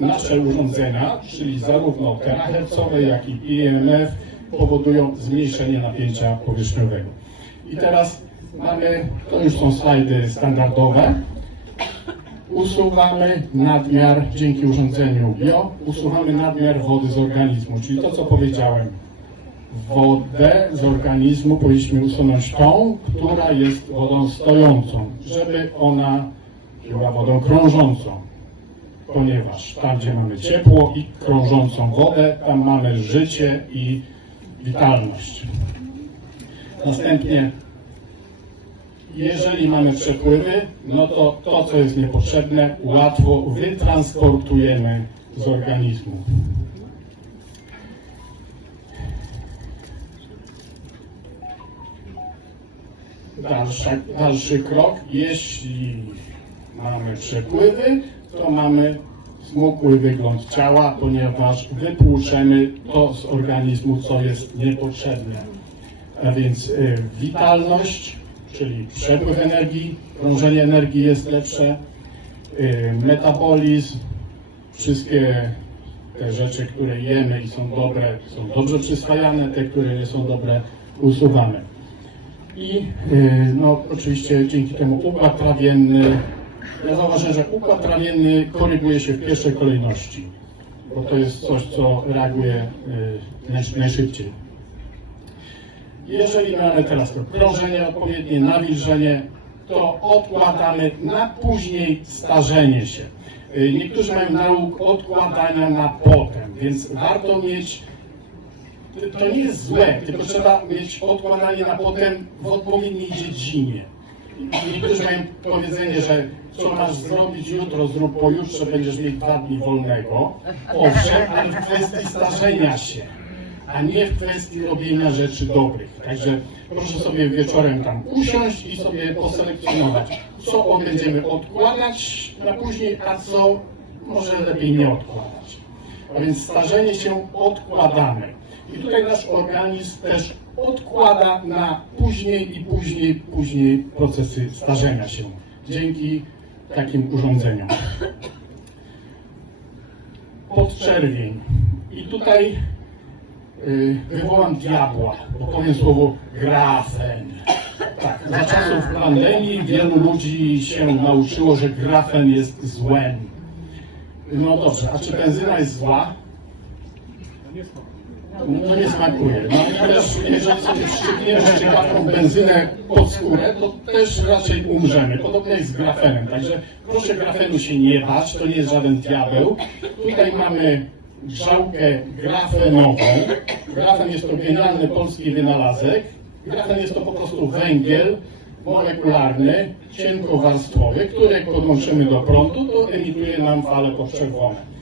nasze urządzenia, czyli zarówno terahercowe, jak i IMF, powodują zmniejszenie napięcia powierzchniowego. I teraz mamy, to już są slajdy standardowe, usuwamy nadmiar, dzięki urządzeniu bio, usuwamy nadmiar wody z organizmu, czyli to, co powiedziałem. Wodę z organizmu powinniśmy usunąć tą, która jest wodą stojącą, żeby ona była wodą krążącą. Ponieważ tam, gdzie mamy ciepło i krążącą wodę, tam mamy życie i witalność. Następnie jeżeli mamy przepływy, no to to, co jest niepotrzebne, łatwo wytransportujemy z organizmu. Dalsza, dalszy krok, jeśli mamy przepływy, to mamy smukły wygląd ciała, ponieważ wypłuczemy to z organizmu, co jest niepotrzebne. A więc y, witalność, czyli przepływ energii, krążenie energii jest lepsze, y, metabolizm, wszystkie te rzeczy, które jemy i są dobre, są dobrze przyswajane, te, które nie są dobre, usuwamy. I y, no, oczywiście dzięki temu układ trawienny, ja zauważyłem, że układ trawienny koryguje się w pierwszej kolejności, bo to jest coś, co reaguje y, naj- najszybciej. Jeżeli mamy teraz to krążenie odpowiednie, nawilżenie, to odkładamy na później starzenie się. Y, Niektórzy mają nauk odkładania na potem, więc warto mieć to nie jest złe, tylko trzeba mieć odkładanie na potem w odpowiedniej dziedzinie. Niektórzy mają powiedzenie, że co masz zrobić jutro, zrób pojutrze, będziesz mieć dwa dni wolnego. Owszem, ale w kwestii starzenia się, a nie w kwestii robienia rzeczy dobrych. Także proszę sobie wieczorem tam usiąść i sobie poselekcjonować, co będziemy odkładać na później, a co może lepiej nie odkładać. A więc starzenie się odkładamy. I tutaj nasz organizm też odkłada na później i później, później procesy starzenia się dzięki takim urządzeniom. Podczerwień. I tutaj y, wywołam diabła, bo powiem słowo grafen. Tak, za czasów pandemii wielu ludzi się nauczyło, że grafen jest złem. No dobrze, a czy benzyna jest zła? No nie smakuje. No i też jeżeli sobie wstrzykniemy taką benzynę pod skórę, to też raczej umrzemy. Podobnie jest z grafenem. Także proszę grafenu się nie bać, to nie jest żaden diabeł. Tutaj mamy grzałkę grafenową. Grafen jest to genialny polski wynalazek. Grafen jest to po prostu węgiel molekularny, cienkowarstwowy, który jak podłączymy do prądu, to emituje nam fale podczerwone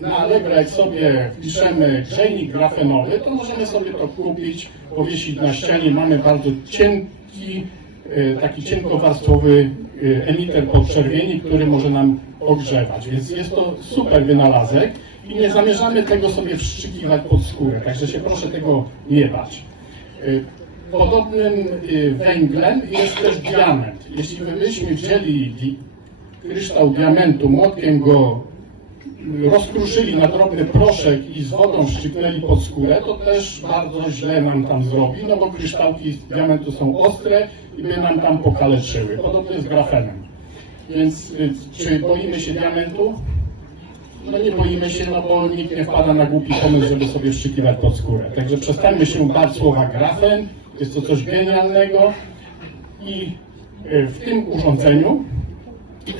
na Allegro, jak sobie wpiszemy grzejnik grafenowy, to możemy sobie to kupić, powiesić na ścianie. Mamy bardzo cienki, e, taki cienkowarstwowy e, emiter podczerwieni, który może nam ogrzewać. Więc jest to super wynalazek i nie zamierzamy tego sobie wszczykiwać pod skórę. Także się proszę tego nie bać. E, Podobnym węglem jest też diament. Jeśli my byśmy wzięli kryształ diamentu, młotkiem go rozkruszyli na drobny proszek i z wodą szczyknęli pod skórę, to też bardzo źle nam tam zrobi, no bo kryształki z diamentu są ostre i by nam tam pokaleczyły. Podobnie jest grafenem. Więc czy boimy się diamentu? No nie boimy się, no bo nikt nie wpada na głupi pomysł, żeby sobie wszczykiwać pod skórę. Także przestańmy się bać słowa grafen, jest to coś genialnego i y, w tym urządzeniu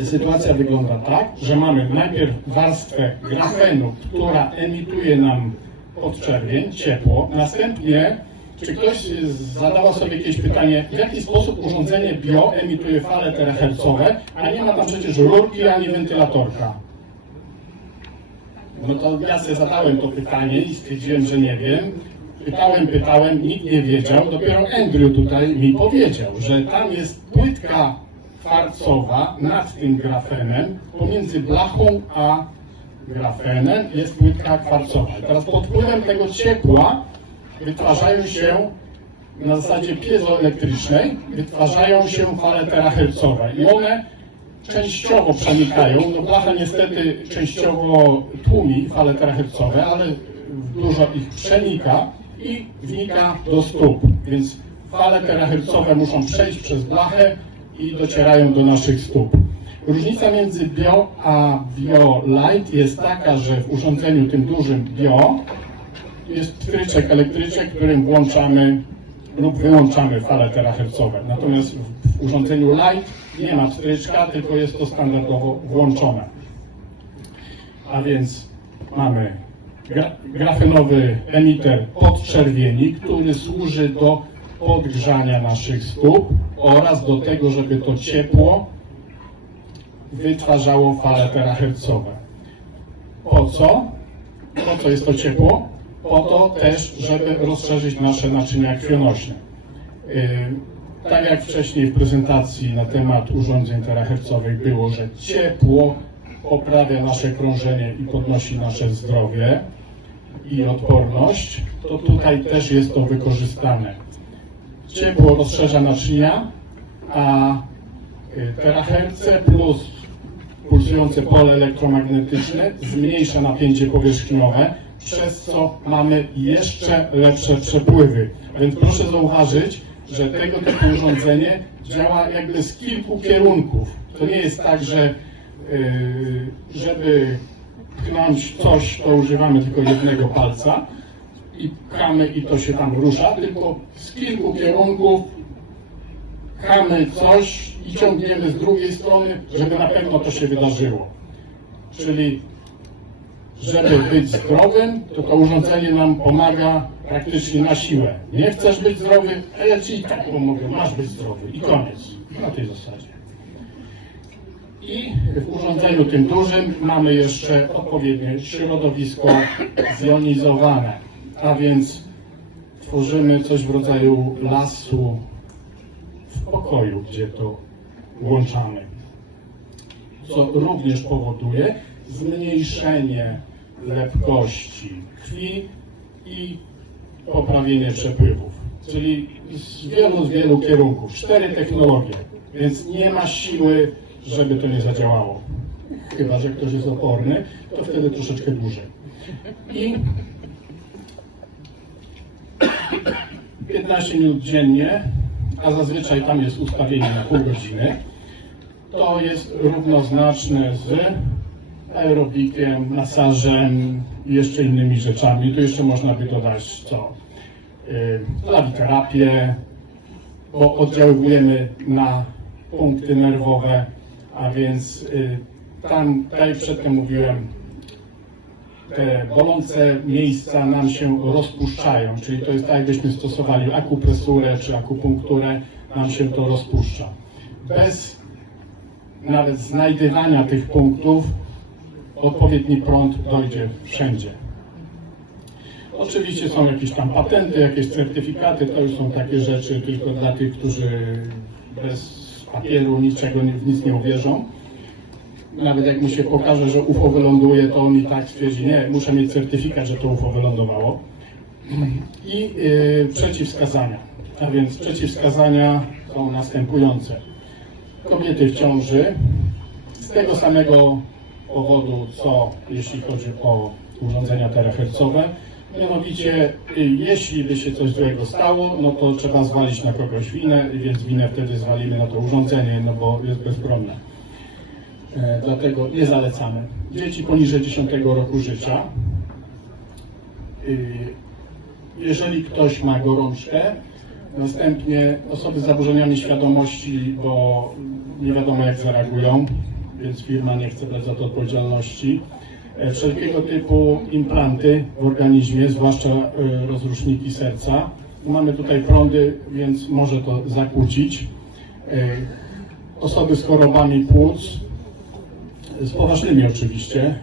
sytuacja wygląda tak, że mamy najpierw warstwę grafenu, która emituje nam podczerwień, ciepło. Następnie, czy ktoś zadawał sobie jakieś pytanie, w jaki sposób urządzenie bio emituje fale terahercowe, a nie ma tam przecież rurki ani wentylatorka? No to ja sobie zadałem to pytanie i stwierdziłem, że nie wiem. Pytałem, pytałem, nikt nie wiedział. Dopiero Andrew tutaj mi powiedział, że tam jest płytka kwarcowa nad tym grafenem. Pomiędzy blachą a grafenem jest płytka kwarcowa. Teraz pod wpływem tego ciepła wytwarzają się na zasadzie piezoelektrycznej, wytwarzają się fale terahercowe i one częściowo przenikają. No blacha niestety częściowo tłumi fale terahercowe, ale dużo ich przenika i wnika do stóp. Więc fale terahercowe muszą przejść przez blachę i docierają do naszych stóp. Różnica między Bio a Bio Light jest taka, że w urządzeniu tym dużym Bio jest wtryczek elektryczek, którym włączamy lub wyłączamy fale terahercowe. Natomiast w urządzeniu Light nie ma wstryczka, tylko jest to standardowo włączone. A więc mamy gra grafenowy emiter podczerwieni, który służy do podgrzania naszych stóp oraz do tego, żeby to ciepło wytwarzało fale terahercowe. Po co? Po co jest to ciepło? Po to też, żeby rozszerzyć nasze naczynia krwionośne. Yy, Tak jak wcześniej w prezentacji na temat urządzeń terahercowych było, że ciepło poprawia nasze krążenie i podnosi nasze zdrowie i odporność, to tutaj też jest to wykorzystane. Ciepło rozszerza naczynia, a y, teraherce plus pulsujące pole elektromagnetyczne zmniejsza napięcie powierzchniowe, przez co mamy jeszcze lepsze przepływy. Więc proszę zauważyć, że tego typu urządzenie działa jakby z kilku kierunków. To nie jest tak, że yy, żeby pchnąć coś, to używamy tylko jednego palca i pchamy i to się tam rusza, tylko z kilku kierunków pchamy coś i ciągniemy z drugiej strony, żeby na pewno to się wydarzyło. Czyli żeby być zdrowym, to to urządzenie nam pomaga praktycznie na siłę. Nie chcesz być zdrowy, a ja ci i tak pomogę, masz być zdrowy i koniec. Na tej zasadzie. I w urządzeniu tym dużym mamy jeszcze odpowiednie środowisko zjonizowane, a więc tworzymy coś w rodzaju lasu w pokoju, gdzie to włączamy. Co również powoduje zmniejszenie lepkości krwi i poprawienie przepływów. Czyli z wielu, z wielu kierunków. Cztery technologie, więc nie ma siły, żeby to nie zadziałało. Chyba, że ktoś jest oporny, to wtedy troszeczkę dłużej. I 15 minut dziennie, a zazwyczaj tam jest ustawienie na pół godziny, to jest równoznaczne z aerobikiem, masażem i jeszcze innymi rzeczami. Tu jeszcze można by dodać co? Yy, lawiterapię, bo oddziaływujemy na punkty nerwowe, a więc yy, tam, tak jak przedtem mówiłem, te bolące miejsca nam się rozpuszczają, czyli to jest tak, jakbyśmy stosowali akupresurę czy akupunkturę, nam się to rozpuszcza. Bez nawet znajdywania tych punktów odpowiedni prąd dojdzie wszędzie. Oczywiście są jakieś tam patenty, jakieś certyfikaty, to już są takie rzeczy tylko dla tych, którzy bez papieru niczego w nic nie uwierzą. Nawet jak mu się pokaże, że UFO wyląduje, to on i tak stwierdzi, nie, muszę mieć certyfikat, że to UFO wylądowało. I yy, przeciwwskazania. A więc przeciwwskazania są następujące. Kobiety w ciąży z tego samego powodu, co jeśli chodzi o urządzenia terahercowe. Mianowicie, y, jeśli by się coś złego stało, no to trzeba zwalić na kogoś winę, więc winę wtedy zwalimy na to urządzenie, no bo jest bezbronne. E, dlatego nie zalecamy. Dzieci poniżej 10 roku życia. Y, jeżeli ktoś ma gorączkę, następnie osoby z zaburzeniami świadomości, bo nie wiadomo jak zareagują, więc firma nie chce brać za to odpowiedzialności. E, Wszelkiego typu implanty w organizmie, zwłaszcza e, rozruszniki serca. Mamy tutaj prądy, więc może to zakłócić. E, Osoby z chorobami płuc, z poważnymi oczywiście,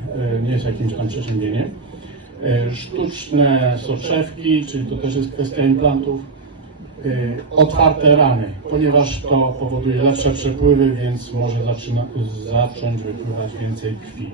nie z jakimś tam przeziębieniem. Sztuczne soczewki, czyli to też jest kwestia implantów y, otwarte rany, ponieważ to powoduje lepsze przepływy, więc może zaczyna, zacząć wypływać więcej krwi.